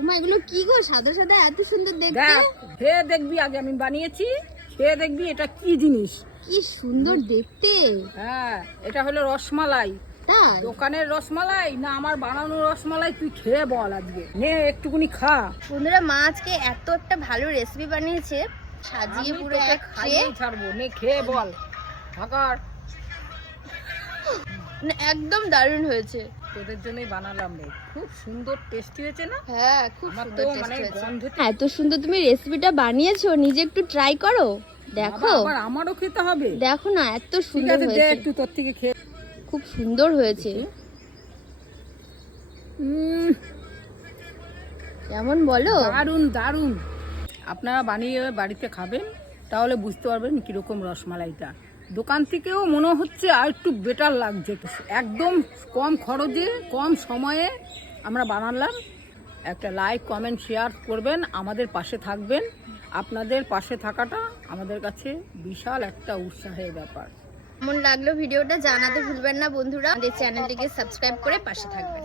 ওমা এগুলো কি গো, সাদা সাদা এত সুন্দর দেখতে। দেখ, খেয়ে দেখবি, আগে আমি বানিয়েছি, খেয়ে দেখবি এটা কি জিনিস। কি সুন্দর দেখতে। হ্যাঁ, এটা হলো রসমালাই। তাই? দোকানের রসমালাই না আমার বানানো রসমালাই, তুই খেয়ে বল। আজকে নে একটুকুনি খা। বন্ধুরা, মা আজকে এত একটা ভালো রেসিপি বানিয়েছে, সাজিয়ে পুরো এক ট্রে। ছাড়বো, নে খেয়ে বল। ঢাকার একদম দারুণ হয়েছে। তোদের জন্যই বানালাম রে, খুব সুন্দর টেস্টি হয়েছে না? হ্যাঁ, খুব আমার সুন্দর তো টেস্ট মানে হয়েছে। গন্ধে এত সুন্দর তুমি রেসিপিটা বানিয়েছো, নিজে একটু ট্রাই করো, দেখো। আবার আমারও খেতে হবে। দেখো না, এত ঠিক সুন্দর আছে, দে হয়েছে। একটু তোর থেকে খেয়ে। খুব সুন্দর হয়েছে। কেমন বলো? দারুণ দারুণ। আপনারা বানিয়ে বাড়িতে খাবেন, তাহলে বুঝতে পারবেন কিরকম রসমালাইটা। দোকান থেকেও মনে হচ্ছে আর একটু বেটার লাগছে। একদম কম খরচে কম সময়ে আমরা বানালাম। একটা লাইক কমেন্ট শেয়ার করবেন, আমাদের পাশে থাকবেন। আপনাদের পাশে থাকাটা আমাদের কাছে বিশাল একটা উৎসাহের ব্যাপার। কেমন লাগলো ভিডিওটা জানাতে ভুলবেন না বন্ধুরা। আমাদের চ্যানেলটিকে সাবস্ক্রাইব করে পাশে থাকবেন।